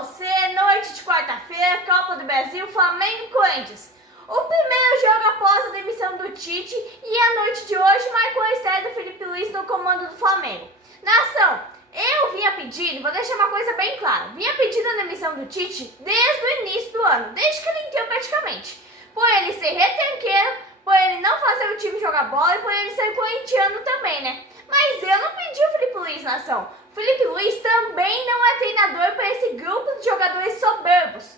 você, noite de quarta-feira, Copa do Brasil, Flamengo e Corinthians. O primeiro jogo após a demissão do Tite e a noite de hoje marcou a estreia do Felipe Luiz no comando do Flamengo. Nação, eu vinha pedindo, vou deixar uma coisa bem clara, vinha pedindo a demissão do Tite desde o início do ano, desde que ele entrou praticamente. Por ele ser retranqueiro, por ele não fazer o time jogar bola e por ele ser corintiano também, né? Mas eu não pedi o Felipe Luiz, nação. O Felipe Luiz também não é treinador para esse grupo de jogadores soberbos.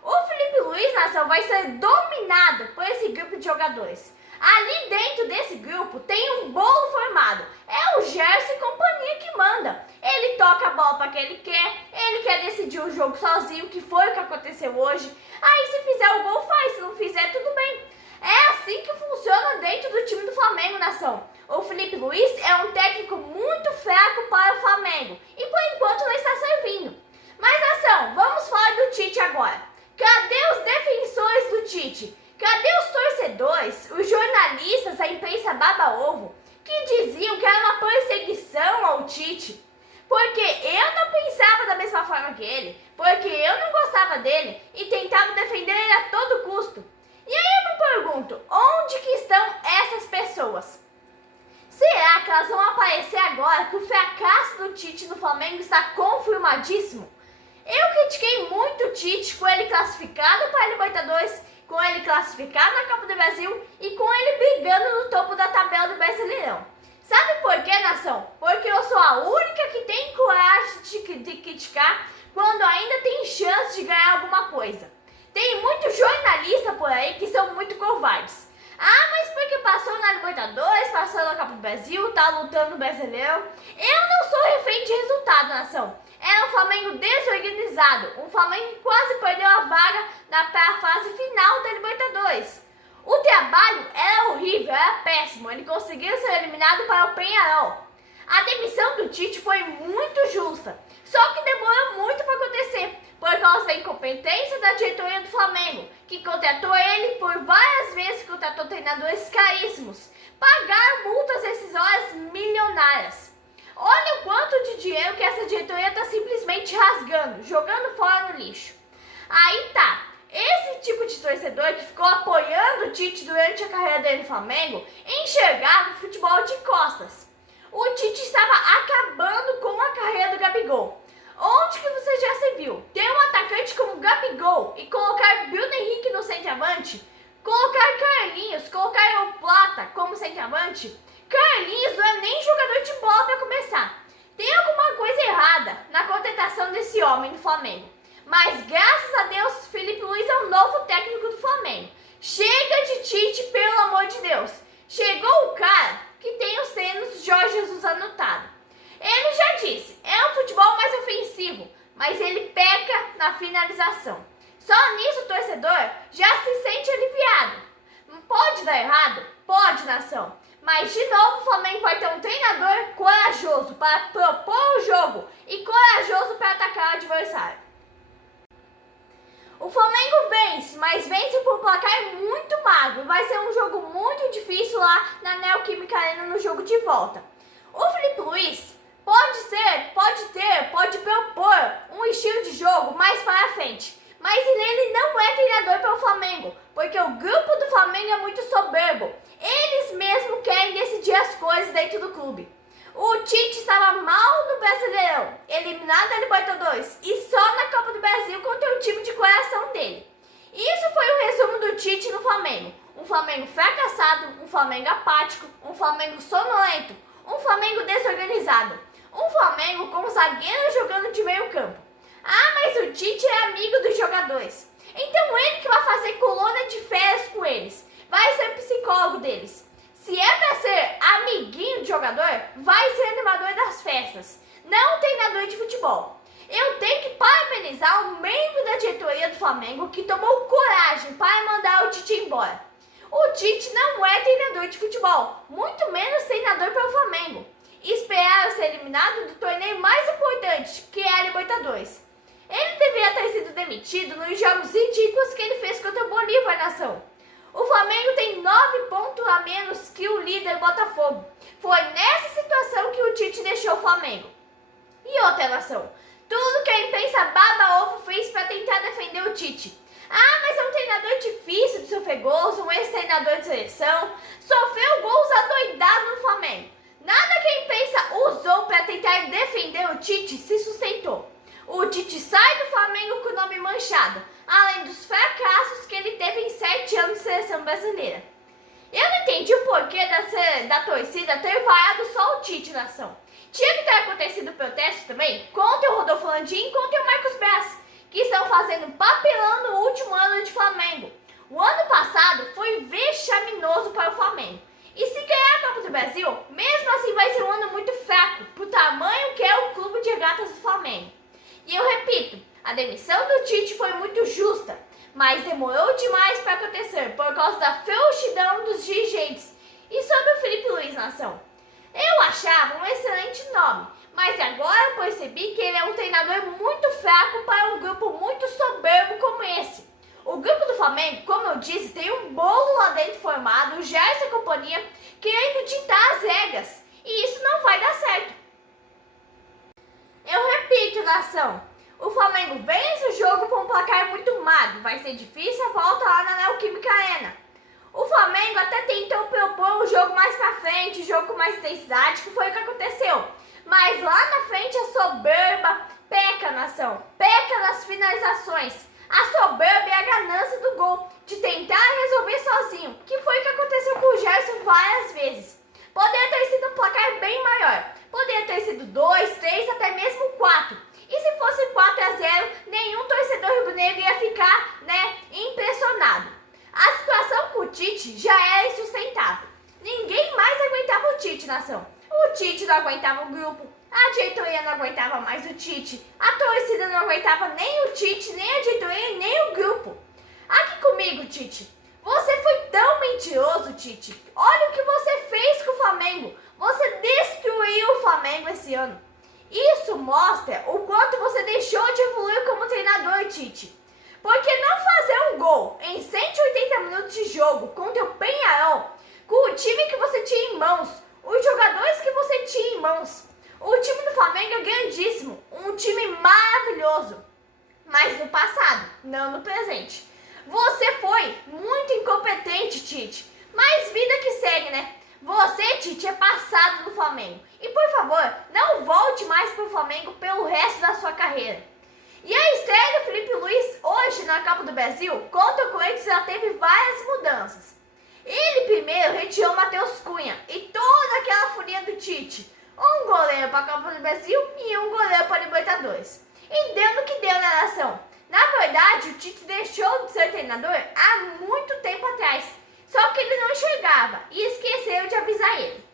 O Felipe Luiz, nação, vai ser dominado por esse grupo de jogadores. Ali dentro desse grupo tem um bolo formado. É o Gerson e companhia que manda. Ele toca a bola para quem ele quer decidir o jogo sozinho, que foi o que aconteceu hoje. Aí se fizer o gol faz, se não fizer tudo bem. É assim que funciona dentro do time do Flamengo, nação. O Felipe Luiz é um técnico muito fraco para o Flamengo e por enquanto não está servindo. Mas, nação, vamos falar do Tite agora. Cadê os defensores do Tite? Cadê os torcedores, os jornalistas, a imprensa baba-ovo, que diziam que era uma perseguição ao Tite? Porque eu não pensava da mesma forma que ele, porque eu não gostava dele e tentava defender ele a todo custo. E aí eu me pergunto, onde que estão essas pessoas? Será que elas vão aparecer agora que o fracasso do Tite no Flamengo está confirmadíssimo? Eu critiquei muito o Tite com ele classificado para a Libertadores, com ele classificado na Copa do Brasil e com ele brigando no topo da tabela do Brasileirão. Sabe por quê, nação? Porque eu sou a única que tem coragem de criticar quando ainda tem chance de ganhar alguma coisa. Tem muitos jornalistas por aí que são muito covardes. Ah, mas porque passou na Libertadores, passou na Copa do Brasil, tá lutando no Brasileiro. Eu não sou refém de resultado, nação. Era um Flamengo desorganizado, um Flamengo que quase perdeu a vaga para a fase final da Libertadores. O trabalho era horrível, era péssimo, ele conseguiu ser eliminado para o Peñarol. A demissão do Tite foi muito justa, só que demorou muito para acontecer, por causa da incompetência da diretoria do Flamengo, que contratou ele por várias vezes, contratou treinadores caríssimos, pagaram multas rescisórias milionárias. Olha o quanto de dinheiro que essa diretoria está simplesmente rasgando, jogando fora no lixo. Aí tá, esse tipo de torcedor que ficou apoiando o Tite durante a carreira dele no Flamengo, enxergava o futebol de costas. O Tite estava acabando com a carreira do Gabigol. Onde que você já se viu? Ter um atacante como Gabigol e colocar Bruno Henrique no centroavante? Colocar Carlinhos, colocar o Plata como centroavante? Carlinhos não é nem jogador de bola para começar. Tem alguma coisa errada na contratação desse homem do Flamengo. Mas graças a Deus, Felipe Luiz é o novo técnico do Flamengo. Chega de Tite, pelo amor de Deus. Chegou o cara que tem os treinos de Jorge Jesus anotado. Ele já disse, é um futebol mais ofensivo, mas ele peca na finalização. Só nisso o torcedor já se sente aliviado. Pode dar errado? Pode, nação. Mas de novo o Flamengo vai ter um treinador corajoso para propor o jogo e corajoso para atacar o adversário. O Flamengo vence, mas vence por um placar muito magro. Vai ser um jogo muito difícil lá na Neoquímica Arena no jogo de volta. O Felipe Luiz pode propor um estilo de jogo mais para frente. Mas ele não é treinador para o Flamengo, porque o grupo do Flamengo é muito soberbo. Eles mesmos querem decidir as coisas dentro do clube. O Tite estava mal no Brasileirão, eliminado da Libertadores e só na Copa do Brasil contra o time de coração dele. Isso foi o resumo do Tite no Flamengo. Um Flamengo fracassado, um Flamengo apático, um Flamengo sonolento, um Flamengo desorganizado, um Flamengo com zagueiros jogando de meio campo. Ah, mas o Tite é amigo dos jogadores. Então ele que vai fazer colônia de férias com eles. Vai ser psicólogo deles. Se é para ser amiguinho de jogador, vai ser animador das festas. Não treinador de futebol. Eu tenho que parabenizar o membro da diretoria do Flamengo que tomou coragem para mandar o Tite embora. O Tite não é treinador de futebol, muito menos treinador para o Flamengo. Esperaram ser eliminado do torneio mais importante, que é a Libertadores. Ele deveria ter sido demitido nos jogos ridículos que ele fez contra o Bolívar, nação. O Flamengo tem 9 pontos a menos que o líder Botafogo. Foi nessa situação que o Tite deixou o Flamengo. E outra, nação, Tudo que a imprensa baba-ovo fez para tentar defender o Tite. Ah, mas é um treinador difícil de sofrer gols, um ex-treinador de seleção, sofreu gols adoidado no Flamengo. Nada que a imprensa usou para tentar defender o Tite se sustentou. O Tite sai do Flamengo com o nome manchado, além dos fracassos que ele teve em 7 anos de seleção brasileira. Eu não entendi o porquê da torcida ter vaiado só o Tite na ação. Tinha que ter acontecido protesto também contra o Rodolfo Landim e contra o Marcos Braz, que estão fazendo papelão no último ano de Flamengo. O ano passado foi vexaminoso para o Flamengo. E se ganhar a Copa do Brasil, mesmo assim vai ser um ano muito fraco, pro tamanho que é o clube de regatas do Flamengo. E eu repito, a demissão do Tite foi muito justa, mas demorou demais para acontecer por causa da frouxidão dos dirigentes. E sobre o Felipe Luiz na ação? Eu achava um excelente nome, mas agora eu percebi que ele é um treinador muito fraco para um grupo muito soberbo como esse. O grupo do Flamengo, como eu disse, tem um bolo lá dentro formado, o Gerson e companhia, querendo ditar as regras. E isso não vai dar certo. Eu repito, nação, o Flamengo vence o jogo com um placar muito magro. Vai ser difícil a volta lá na Neoquímica Arena. O Flamengo até tentou propor um jogo mais pra frente, um jogo com mais intensidade, que foi o que aconteceu. Mas lá na frente a soberba peca, nação, peca nas finalizações. A soberba e a ganância do gol, de tentar resolver sozinho, que foi o que aconteceu com o Gerson várias vezes. Poderia ter sido um placar bem maior, poderia ter sido 2, 3, até mesmo 4. E se fosse 4-0, nenhum torcedor rubro-negro ia ficar, impressionado. A situação com o Tite já era insustentável. Ninguém mais aguentava o Tite, nação. O Tite não aguentava o grupo, a diretoria não aguentava mais o Tite, a torcida não aguentava nem o Tite, nem a diretoria, nem o grupo. Aqui comigo, Tite. Você foi tão mentiroso, Tite. Olha o que você fez com o Flamengo. Você destruiu o Flamengo esse ano. Isso mostra o quanto você deixou de evoluir como treinador, Tite. Porque não fazer um gol em 180 minutos de jogo contra o Penharol, com o time que você tinha em mãos, os jogadores que você tinha em mãos. O time do Flamengo é grandíssimo, um time maravilhoso. Mas no passado, não no presente. Você foi muito incompetente, Tite. Mas vida que segue, né? Você, Tite, é passado no Flamengo. E por favor, não volte mais pro Flamengo pelo resto da sua carreira. E a estreia do Felipe Luiz hoje na Copa do Brasil contra o Corinthians já teve várias mudanças. Ele primeiro retirou Matheus Cunha e toda aquela furia do Tite. Um goleiro para a Copa do Brasil e um goleiro para a Libertadores. E deu no que deu na nação. Na verdade, o Tite deixou de ser treinador há muito tempo atrás. Só que ele não enxergava e esqueceu de avisar ele.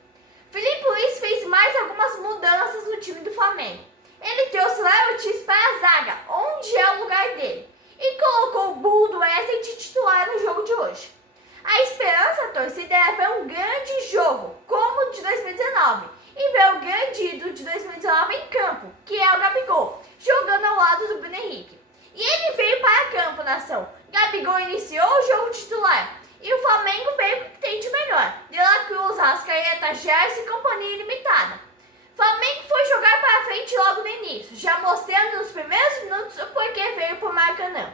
Felipe Luiz fez mais algumas mudanças no time do Flamengo. Ele trouxe Léo Ortiz para a zaga, onde é o lugar dele, e colocou o burro do Wesley de titular no jogo de hoje. A esperança da torcida era ver um grande jogo, como o de 2019, e ver o grande ídolo de 2019 em campo, que é o Gabigol, jogando ao lado do Bruno Henrique. E ele veio para campo, nação. Gabigol iniciou o jogo titular, e o Flamengo veio com o que tem de melhor. De La Cruz, Arrascaeta, Gerson e companhia ilimitada. Flamengo foi jogar para frente logo no início, já mostrando nos primeiros minutos o porquê veio para o Maracanã.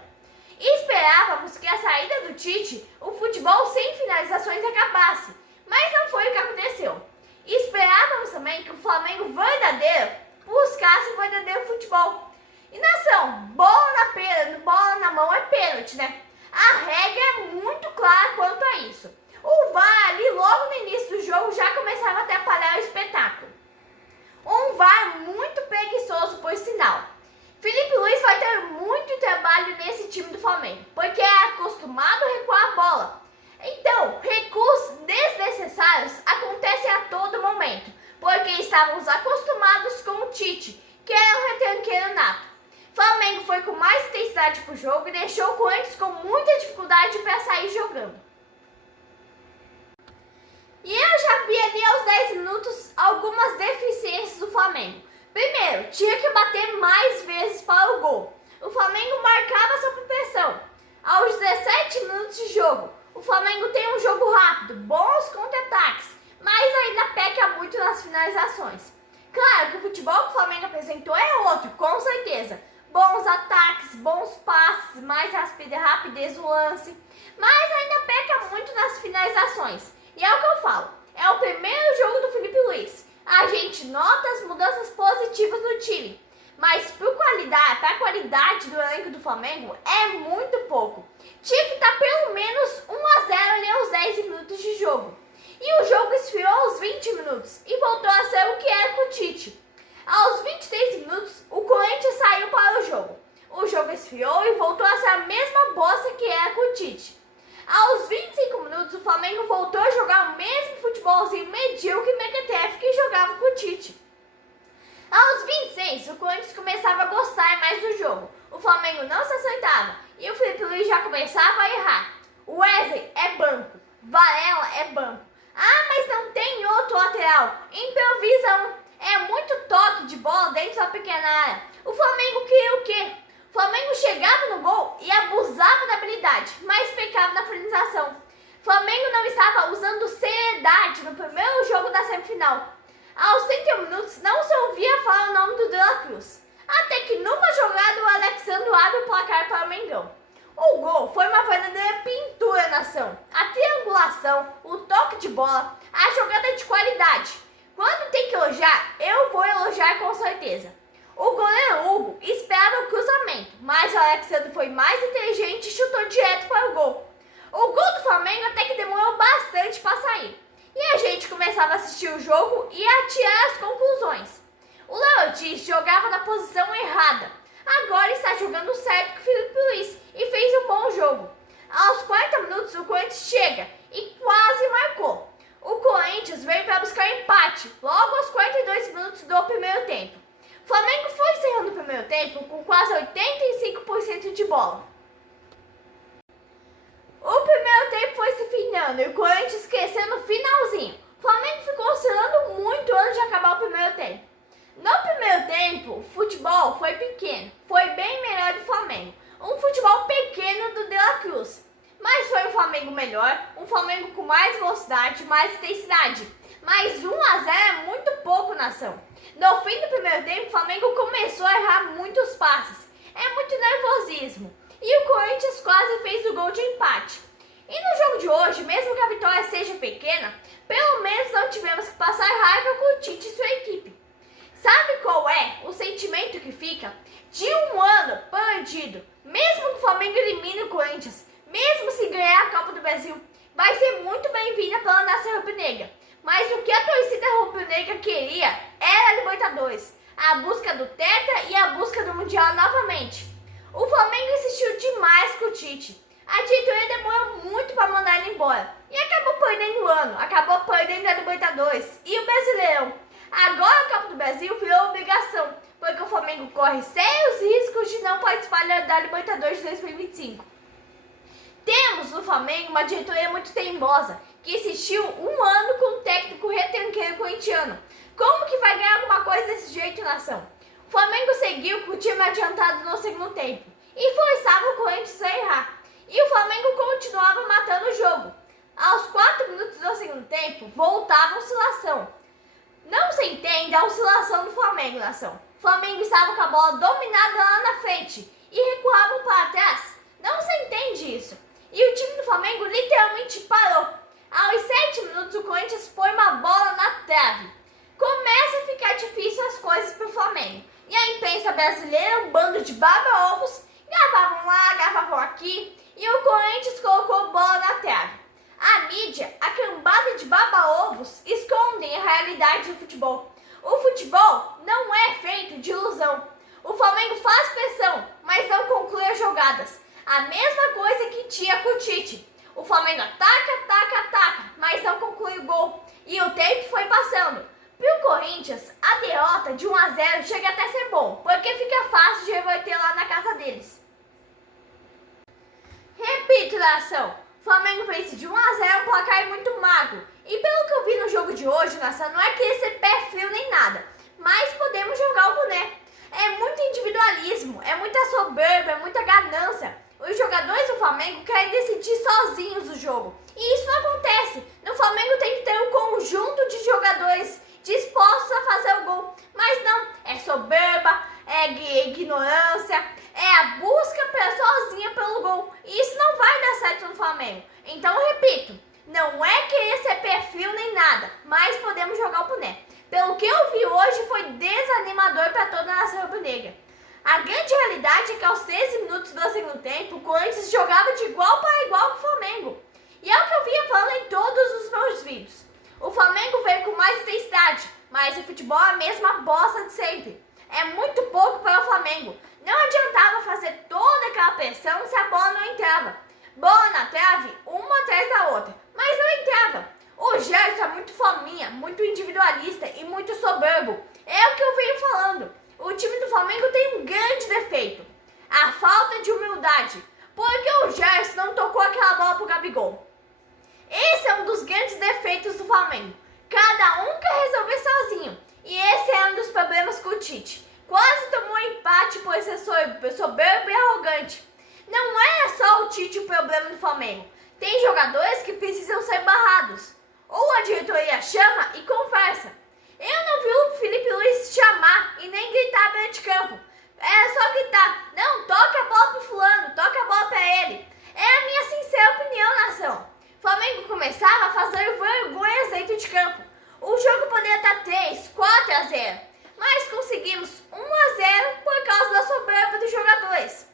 E esperávamos que a saída do Tite, o futebol sem finalizações acabasse, mas não foi o que aconteceu. E esperávamos também que o Flamengo verdadeiro buscasse o verdadeiro futebol. E nação, bola na mão é pênalti, né? A regra é muito clara quanto a isso. O VAR ali logo no início do jogo já começava a atrapalhar o espetáculo. Um VAR muito preguiçoso, por sinal. Felipe Luiz vai ter muito trabalho nesse time do Flamengo, porque é acostumado a recuar a bola. Então, recuos desnecessários acontecem a todo momento, porque estávamos acostumados com o Tite, que era um retranqueiro nato. Flamengo foi com mais intensidade pro jogo e deixou o Corinthians com muita dificuldade para sair jogando. E eu já vi ali aos 10 minutos algumas deficiências do Flamengo. Primeiro, tinha que bater mais vezes para o gol. O Flamengo marcava sob pressão. Aos 17 minutos de jogo, o Flamengo tem um jogo rápido, bons contra-ataques, mas ainda peca muito nas finalizações. Claro que o futebol que o Flamengo apresentou é outro, com certeza. Bons ataques, bons passes, mais rapidez no lance, mas ainda peca muito nas finalizações. E é o que eu falo, é o primeiro jogo do Felipe Luiz. A gente nota as mudanças positivas no time, mas para a qualidade do elenco do Flamengo é muito pouco. Tinha que estar pelo menos 1-0 ali aos 10 minutos de jogo. E o jogo esfriou aos 20 minutos e voltou a ser o que era com o Tite. Aos 23 minutos, o Corinthians saiu para o jogo. O jogo esfriou e voltou a ser a mesma bosta que era com o Tite. Aos 25 minutos, o Flamengo voltou a jogar o mesmo futebolzinho medíocre e mequetrefe que jogava com o Tite. Aos 26, o Corinthians começava a gostar mais do jogo. O Flamengo não se acertava e o Felipe Luiz já começava a errar. O Wesley é banco, Varela é banco. Ah, mas não tem outro lateral. Improvisa um. É muito toque de bola dentro da pequena área. O Flamengo queria o quê? O Flamengo chegava no gol e abusava da habilidade, mas pecava na finalização. O Flamengo não estava usando seriedade no primeiro jogo da semifinal. Aos 31 minutos não se ouvia falar o nome do De La Cruz. Até que numa jogada o Alexandre abre o placar para o Mengão. O gol foi uma verdadeira pintura na ação. A triangulação, o toque de bola, a jogada de qualidade. Quando tem que elogiar, eu vou elogiar com certeza. O goleiro Hugo esperava o cruzamento, mas o Alexandre foi mais inteligente e chutou direto para o gol. O gol do Flamengo até que demorou bastante para sair. E a gente começava a assistir o jogo e a tirar as conclusões. O Léo Ortiz jogava na posição errada. Agora está jogando certo com o Felipe Luiz e fez um bom jogo. Aos 40 minutos o Corinthians chega e quase marcou. O Corinthians veio para buscar empate logo aos 42 minutos do primeiro tempo. O Flamengo foi encerrando o primeiro tempo com quase 85% de bola. O primeiro tempo foi se finando e o Corinthians cresceu no finalzinho. O Flamengo ficou oscilando muito antes de acabar o primeiro tempo. No primeiro tempo, o futebol foi pequeno, foi bem melhor do Flamengo. Um futebol pequeno do De La Cruz. Mas foi um Flamengo melhor, um Flamengo com mais velocidade, mais intensidade. Mas 1-0 é muito pouco na ação. No fim do primeiro tempo, o Flamengo começou a errar muitos passes. É muito nervosismo. E o Corinthians quase fez o gol de empate. E no jogo de hoje, mesmo que a vitória seja pequena, pelo menos não tivemos que passar raiva com o Tite e sua equipe. Sabe qual é o sentimento que fica? De um ano perdido, mesmo que o Flamengo elimine o Corinthians, mesmo se ganhar a Copa do Brasil, vai ser muito bem-vinda pela nação rubro-negra. Mas o que a torcida rubro-negra queria era a Libertadores, a busca do Tetra e a busca do Mundial novamente. O Flamengo insistiu demais com o Tite. A diretoria demorou muito para mandar ele embora e acabou perdendo o ano, acabou perdendo a Libertadores e o Brasileirão. Agora a Copa do Brasil virou obrigação, porque o Flamengo corre sérios riscos de não participar da Libertadores de 2025. Temos no Flamengo uma diretoria muito teimosa, que insistiu um ano com o técnico retranqueiro corintiano. Como que vai ganhar alguma coisa desse jeito, nação? O Flamengo seguiu com o time adiantado no segundo tempo e forçava o Corinthians a errar. E o Flamengo continuava matando o jogo. Aos 4 minutos do segundo tempo, voltava a oscilação. Não se entende a oscilação do Flamengo, nação. O Flamengo estava com a bola dominada lá na frente e recuava para trás. Não se entende isso. E o time do Flamengo literalmente parou. Aos 7 minutos, o Corinthians põe uma bola na trave. Começa a ficar difícil as coisas para o Flamengo. E a imprensa brasileira, um bando de baba-ovos, gravavam lá, gravavam aqui, e o Corinthians colocou bola na trave. A mídia, a cambada de baba-ovos, escondem a realidade do futebol. O futebol não é feito de ilusão. O Flamengo faz pressão, mas não conclui as jogadas. A mesma coisa que tinha com o Tite. O Flamengo ataca, ataca, ataca, mas não conclui o gol. E o tempo foi passando. Para o Corinthians, a derrota de 1-0 chega até a ser bom, porque fica fácil de reverter lá na casa deles. Repito, nação, o Flamengo vence de 1-0, um placar muito magro. E pelo que eu vi no jogo de hoje, nação, não é querer ser pé frio nem nada, mas podemos jogar o boné. É muito individualismo, é muita soberba, é muita ganância. Os jogadores do Flamengo querem decidir sozinhos o jogo. E isso não acontece. No Flamengo tem que ter um conjunto de jogadores dispostos a fazer o gol. soberba, é ignorância, é a busca sozinha pelo gol. E isso não vai dar certo no Flamengo. Então, eu repito, não é querer ser perfil nem nada, mas podemos jogar o boné. Pelo que eu vi hoje, foi desanimador para toda a nação rubro-negra. A grande realidade é que aos 13 minutos do segundo tempo, o Corinthians jogava de igual para igual com o Flamengo. E é o que eu vinha falando em todos os meus vídeos. O Flamengo veio com mais intensidade, mas o futebol é a mesma bosta de sempre. É muito pouco para o Flamengo. Não adiantava fazer toda aquela pressão se a bola não entrava. Bola na trave, uma atrás da outra, mas não entrava. O Gerson é muito fominha, muito individualista e muito soberbo. É o que eu venho falando. O time do Flamengo tem um grande defeito: a falta de humildade. Porque o Gerson não tocou aquela bola pro Gabigol. Esse é um dos grandes defeitos do Flamengo. Cada um quer resolver sozinho. E esse é um dos problemas com o Tite. Quase tomou empate por ser soberbo e arrogante. Não é só o Tite o problema do Flamengo. Tem jogadores que precisam ser barrados. Ou a diretoria chama e conversa. Eu não vi o Felipe Luiz chamar e nem gritar à beira de campo. É só gritar: não, toca a bola pro fulano, toca a bola pra ele. É a minha sincera opinião, nação. O Flamengo começava a fazer vergonhas dentro de campo. O jogo poderia estar 3, 4 a 0, mas conseguimos 1 a 0 por causa da soberba dos jogadores.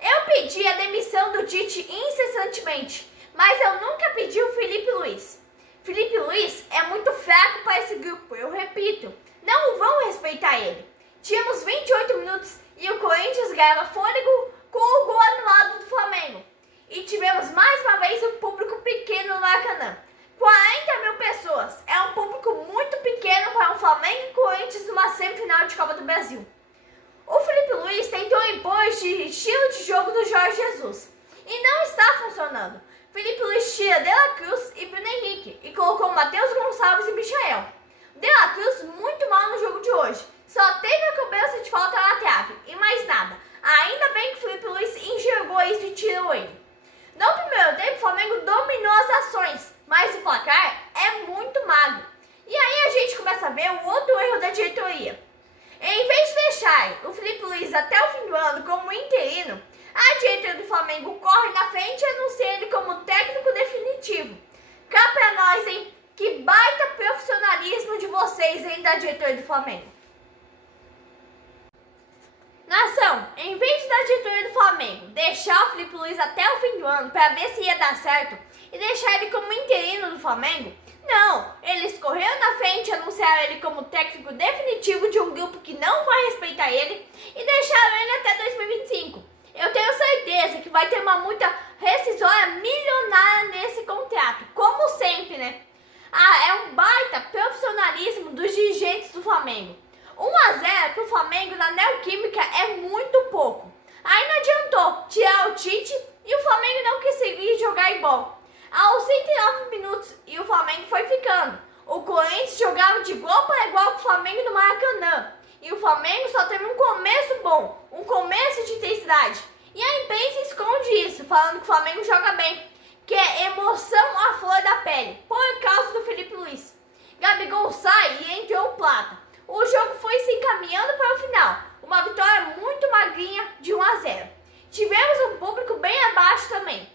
Eu pedi a demissão do Tite incessantemente, mas eu nunca pedi o Felipe Luiz. Felipe Luiz é muito fraco para esse grupo, eu repito. Não vão respeitar ele. Tínhamos 28 minutos e o Corinthians ganhava fôlego com o gol anulado do Flamengo. E tivemos mais uma vez um público pequeno no Maracanã. 40 mil pessoas. É um público muito pequeno para um Flamengo e Corinthians numa semifinal de Copa do Brasil. O Felipe Luiz tentou impor esse estilo de jogo do Jorge Jesus. E não está funcionando. Felipe Luiz tira De La Cruz e Bruno Henrique e colocou Matheus Gonçalves e Michael. De La Cruz muito mal no jogo de hoje. Só teve a cobrança de falta na trave e mais nada. Ainda bem que o Felipe Luiz enxergou isso e tirou ele. No primeiro tempo, o Flamengo dominou as ações, mas o placar é muito magro. E aí a gente começa a ver o outro erro da diretoria. Em vez de deixar o Felipe Luiz até o fim do ano como interino, a diretoria do Flamengo corre na frente e anuncia ele como técnico definitivo. Cá pra nós, hein? Que baita profissionalismo de vocês, hein, da diretoria do Flamengo. Nação, em vez da diretoria do Flamengo deixar o Felipe Luiz até o fim do ano para ver se ia dar certo e deixar ele como interino do Flamengo, não, eles correram na frente e anunciaram ele como técnico definitivo de um grupo que não vai respeitar ele e deixaram ele até 2025. Eu tenho certeza que vai ter uma multa rescisória milionária nesse contrato, como sempre, né? É um baita profissionalismo dos dirigentes do Flamengo. 1 a 0 pro Flamengo na Neoquímica é muito pouco. Aí não adiantou tirar o Tite e o Flamengo não conseguir jogar em bola. Aos 109 minutos e o Flamengo foi ficando. O Corinthians jogava de igual para igual com o Flamengo no Maracanã. E o Flamengo só teve um começo bom, um começo de intensidade. E a imprensa esconde isso, falando que o Flamengo joga bem, que é emoção à flor da pele, por causa do Felipe Luiz. Gabigol sai e entrou o Plata. O jogo foi se encaminhando para o final, uma vitória muito magrinha de 1 a 0. Tivemos um público bem abaixo também.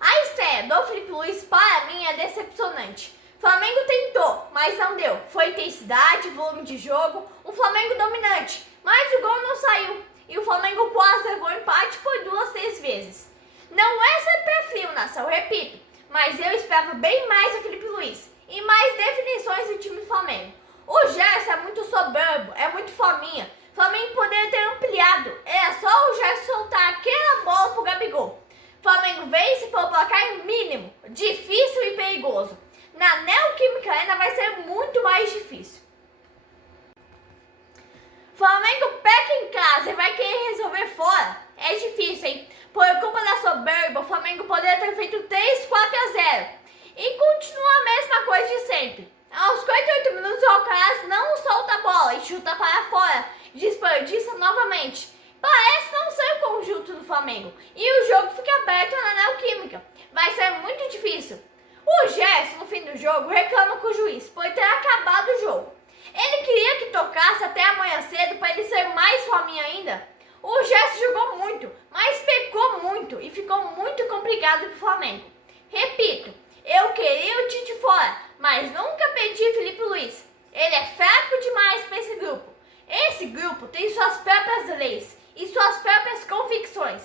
A estreia do Felipe Luiz para mim é decepcionante. O Flamengo tentou, mas não deu. Foi intensidade, volume de jogo, um Flamengo dominante, mas o gol não saiu. E o Flamengo quase levou empate por 2, 3 vezes. Não é ser perfil, nação, repito, mas eu esperava bem mais do Felipe Luiz e mais definições do time do Flamengo. O Gerson é muito soberbo, é muito fominha. O Flamengo poderia ter ampliado. Era só o Gerson soltar aquela bola pro Gabigol. O Flamengo vence pelo placar mínimo, difícil e perigoso. Na Neoquímica Arena vai ser muito mais difícil. O Flamengo peca em casa e vai querer resolver fora. É difícil, hein? Por culpa da soberba, o Flamengo poderia ter feito 3, 4 a 0. E continua a mesma coisa de sempre. Aos 48 minutos, o Alcaraz não solta a bola e chuta para fora, desperdiça novamente. Parece não ser o conjunto do Flamengo e o jogo fica aberto na Neoquímica. Vai ser muito difícil. O Gerson, no fim do jogo, reclama com o juiz por ter acabado o jogo. Ele queria que tocasse até amanhã cedo para ele Esse grupo tem suas próprias leis e suas próprias convicções.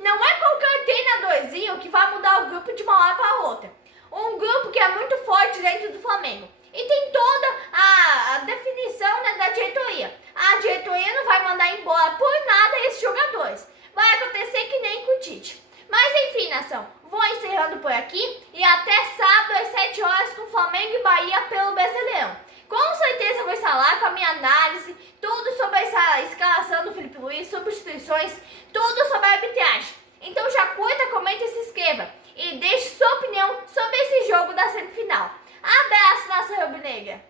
Não é qualquer treinadorzinho que vai mudar o grupo de uma hora para outra. Um grupo que é muito forte dentro do Flamengo. E tem toda a definição, né, da diretoria. A diretoria não vai mandar embora por nada esses jogadores. Vai acontecer que nem com o Tite. Mas enfim, nação, vou encerrando por aqui e até sábado às 7 horas com Flamengo e Bahia pelo Brasileirão. Com certeza vou estar lá com a minha análise, tudo sobre essa escalação do Filipe Luís, substituições, tudo sobre a arbitragem. Então já curta, comenta e se inscreva. E deixe sua opinião sobre esse jogo da semifinal. Abraço, nação rubro-negra!